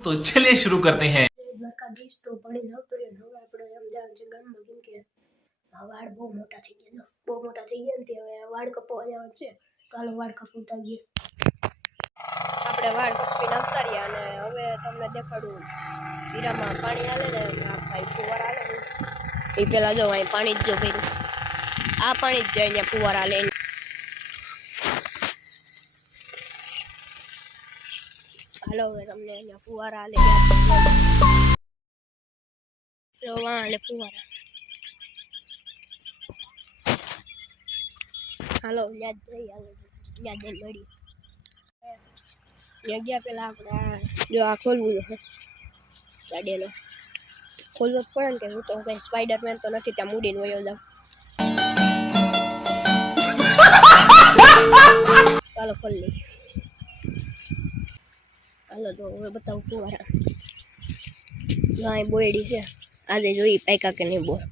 तो चलिए शुरू करते हैं। દ્વારકાધીશ તો પડી ન પડે હવે આપણે એમ જાણ છે ગામમાં કેમ કે વાળ બહુ મોટા થઈ ગયા ને તે હવે વાળ કપાવા જવાનું છે તો હાલો વાળ કપાવતા ગઈએ આપણે વાળ કપીને આવતા રહ્યા અને હવે તમને દેખાડું હીરામાં પાણી હાલે ને આ ભાઈ ફુવારા હાલે ને એ પેલા જો અહીં પાણી જ જો કર્યું આ પાણી જ જાય અહીંયા ફુવારા હાલે હાલો હવે તમને અહીંયા ફુવારા હાલે જો વાળે ફુવારા હાલો યાદ રહી હાલો યાદ મળી ગયા પેલા આપણે જો આ ખોલવું છે ગાડીનો ખોલવો જ પડે ને કે હું તો કઈ સ્પાઈડરમેન તો નથી ત્યાં મૂડીને વયો જાઉં ચાલો ખોલી હાલો તો હવે બતાવું ફુવારા અહીં બોયડી છે આજે જોઈ પાયકા કે નહીં બોર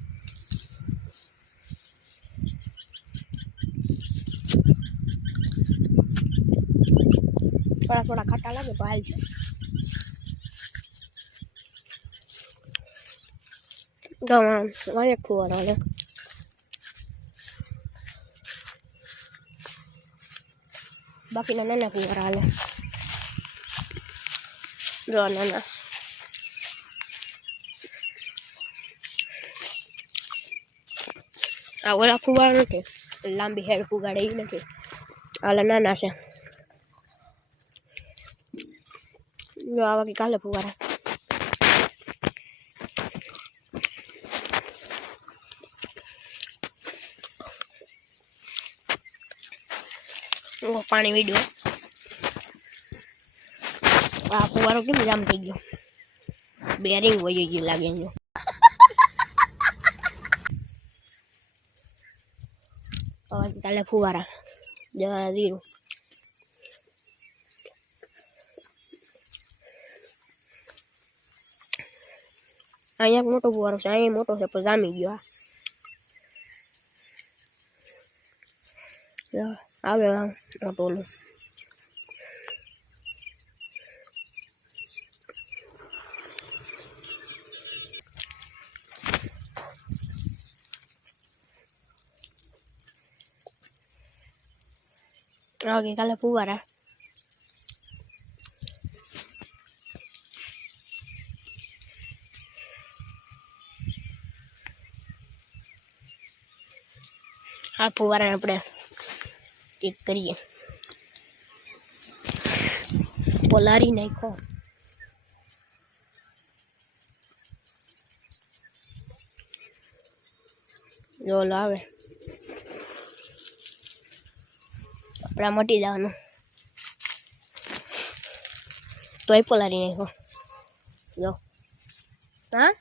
થોડા ખાટા લાગે તો હાલ છે એક ફુવારો હાલે બાકીના નાના ફુવારા હાલે જો નાના આ ઓલા ફુવારા નથી લાંબી હેર ફુગાડે એ નથી આલા નાના છે જો આવા કે કાલે ફુવારા પાણી વીડ્યો આ ફુવારો કેમ જામ થઈ ગયો બેરિંગ વહી ગયું લાગે એનું કાલે ફુવારા જવા જીરું અહીંયા મોટો ફુવારો છે અહીંયા મોટો છે પણ જામી ગયો આવે મોટો ઓલું ઓકે કાલે ફુવારા આ ફુવારા આપણે ચેક કરીએ પોલારી નાખો જો આવે આપણા મટી જવાનું તોય પોલારી નાખો જો હા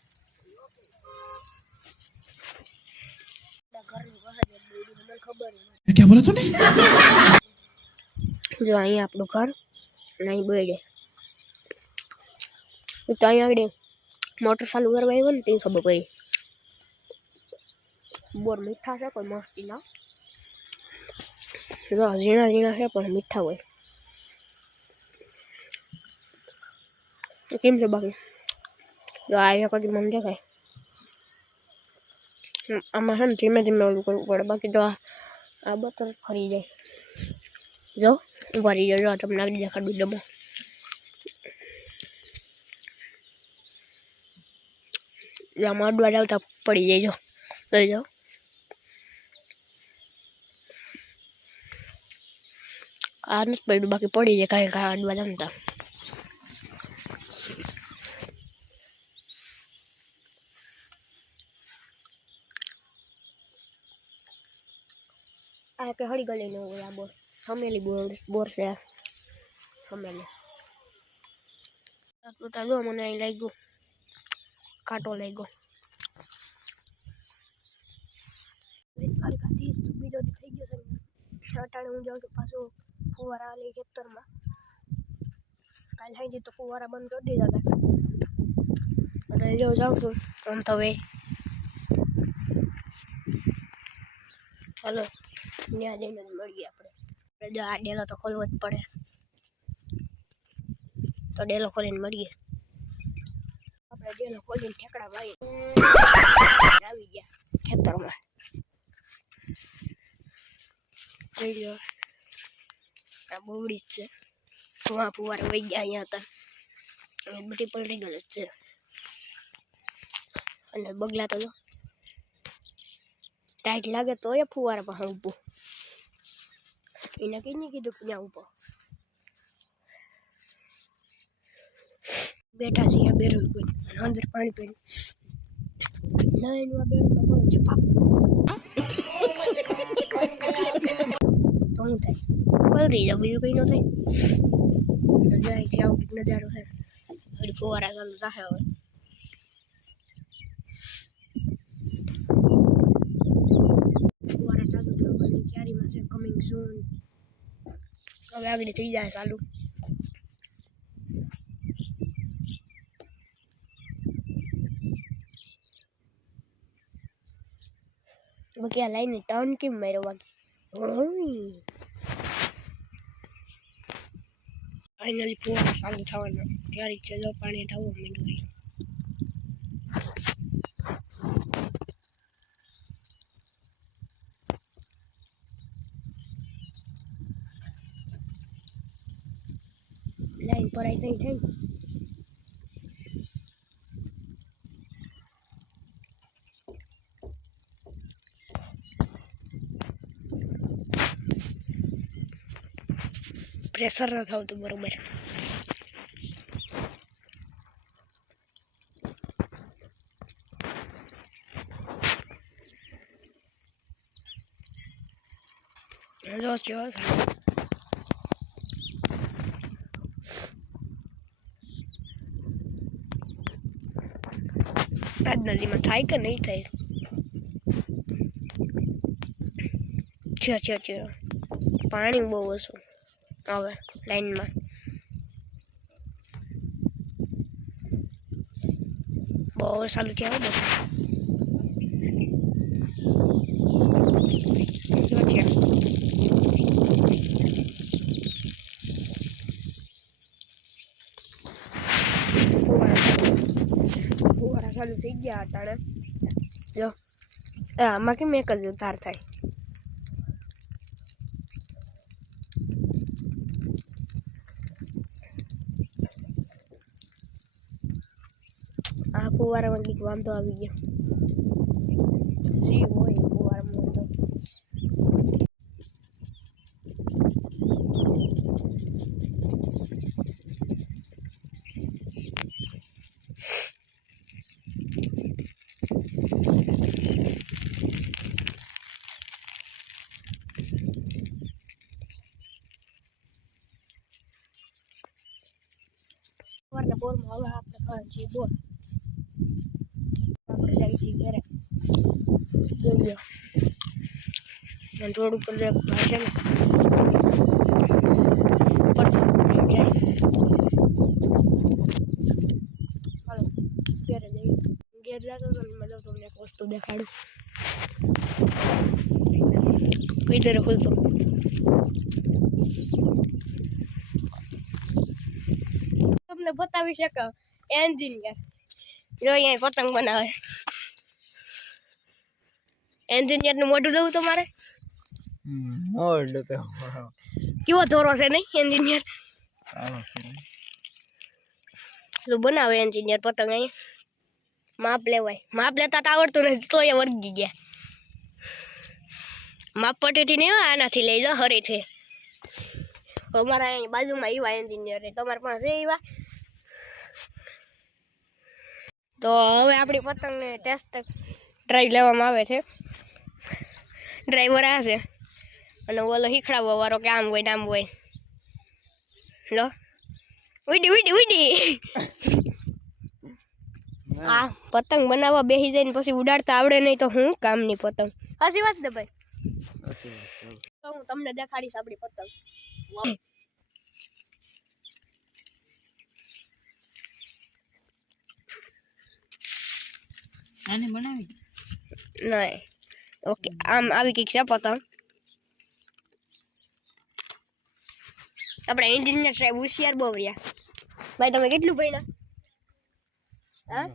क्या बोला तूने? જો અહીંયા આપણું ઘર નહીં બેડે તો અહીંયા આગળ મોટર ચાલુ કરવા આવ્યો ને તેની ખબર પડી બોર મીઠા છે કોઈ મસ્તી ના જો ઝીણા ઝીણા છે પણ મીઠા હોય કેમ છે બાકી જો આ કદી મન દેખાય આમાં છે ને ધીમે ધીમે ઓલું કરવું પડે બાકી તો આ બતર ફરી જાય જો ભરી જો તમને આગળ દેખાડું ડબ્બો આમાં અડવા આવતા પડી જાય જો લઈ જાઓ આ નથી પડ્યું બાકી પડી જાય કાંઈ કાંઈ અડવા જમતા આ કે હળી ગલી નો હોય આ બોર સમેલી બોર છે સમેલી ટોટા જો મને અહીં લાગ્યું કાંટો લાગ્યો દ્વારકાધીશ તો બીજો થઈ ગયો છે અટાણે હું જાઉં છું પાછું ફુવારા લઈ ખેતરમાં કાલે સાંજે તો ફુવારા બંધ કરી દીધા હતા અને જો જાઉં છું આમ તો હવે ચાલો ત્યાં જઈને જ મળીએ આપણે જો આ ડેલો તો ખોલવો જ પડે તો ડેલો ખોલીને મળીએ ડેલો ખોલીને ઠેકડા મારી આવી ગયા ખેતરમાં જોઈ લો આ બોવડી છે ફુવાર વહી ગયા અહીંયા હતા બધી પલળી ગયેલ છે અને બગલા તો ટાઈટ લાગે તો એ ફુવારામાં હા ઊભો એને કઈ નહીં કીધું ત્યાં ઊભો બેઠા છે આ બેરલ કોઈ અંદર પાણી પીને નાઈનું આ બેરલમાં કોણ છે પાક તો શું થાય પલરી જાવ બીજું કંઈ ન થાય જાય આવું કંઈક નજારો છે હજી ફુવારા ચાલુ જાહે હવે ફુવારા ચાલુ થવાની ક્યારીમાં છે કમિંગ સૂન હવે આગળ થઈ જાય ચાલુ બાકી આ લાઈને ટર્ન કેમ માર્યો બાકી ફાઇનલી ફુવારા ચાલુ થવાના તૈયારી છે જો પાણી થવું માંડ્યું લાઈન પર આવી થઈ પ્રેશર ન થતું બરોબર જો આજ નદીમાં થાય કે નહીં થાય છે પાણી બહુ ઓછું હવે લાઈનમાં બહુ સારું કહેવાય બધું ફુવારા ચાલુ થઈ ગયા અટાણે જો આમાં કેમ એક જ ઉતાર થાય આ ફુવારામાં કંઈક વાંધો આવી ગયો જે હોય ફુવારામાં વાંધો ફુવારના બોરમાં હવે આપણે ખાવાનું છે બોર આપણે જાય છે ઘરે જોઈ લો અને રોડ ઉપર જે છે ને જાય હાલો ઘરે જઈએ ઘેર જતો તો મતલબ તમને એક વસ્તુ દેખાડું ઇધર ખુલતો તમને બતાવી શકે એન્જિનિયર જો અહીંયા પતંગ બનાવે એન્જિનિયર નું મોઢું દઉં તમારે કેવો ધોરો છે નહીં એન્જિનિયર બનાવે એન્જિનિયર પતંગ અહીંયા માપ લેવાય માપ લેતા તો આવડતું નથી તો એ વર્ગી ગયા માપ પટેથી નહીં આનાથી લઈ જાઓ હરીથી અમારા અહીં બાજુમાં એવા એન્જિનિયર તમારે પાસે એવા તો હવે આપણી પતંગને ટેસ્ટ ડ્રાઈવ લેવામાં આવે છે ડ્રાઈવર આ છે અને ઓલો શીખડાવવા વાળો કે આમ હોય ને આમ હોય લો ઉડી ઉડી ઉડી આ પતંગ બનાવવા બેસી જાય ને પછી ઉડાડતા આવડે નહીં તો હું કામની પતંગ હસી વાત ને ભાઈ તો હું તમને દેખાડીશ આપણી પતંગ આને બનાવી નહીં ઓકે આમ આવી કંઈક છે પતંગ આપણે એન્જિનિયર સાહેબ હોશિયાર બહુ રહ્યા ભાઈ તમે કેટલું ભણ્યા હા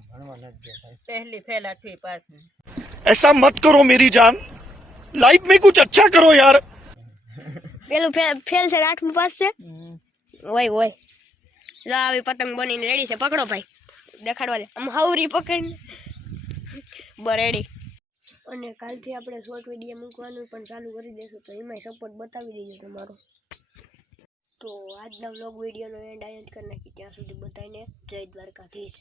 पहली फेल 8वीं पास में ऐसा मत करो मेरी जान लाइफ में कुछ अच्छा करो यार પેલું ફેલ છે 8મું પાસ છે ઓય લા આવી પતંગ બનીને રેડી છે પકડો ભાઈ દેખાડવા દે આમ હવરી પકડીને રેડી અને કાલથી આપણે શોર્ટ વિડીયો મૂકવાનું પણ ચાલુ કરી દેશું તો એમાંય સપોર્ટ બતાવી દેજો તમારો તો આજના વ્લોગ વિડીયોનો એન્ડ આયન કરી નાખી ત્યાં સુધી બધાને જય દ્વારકાધીશ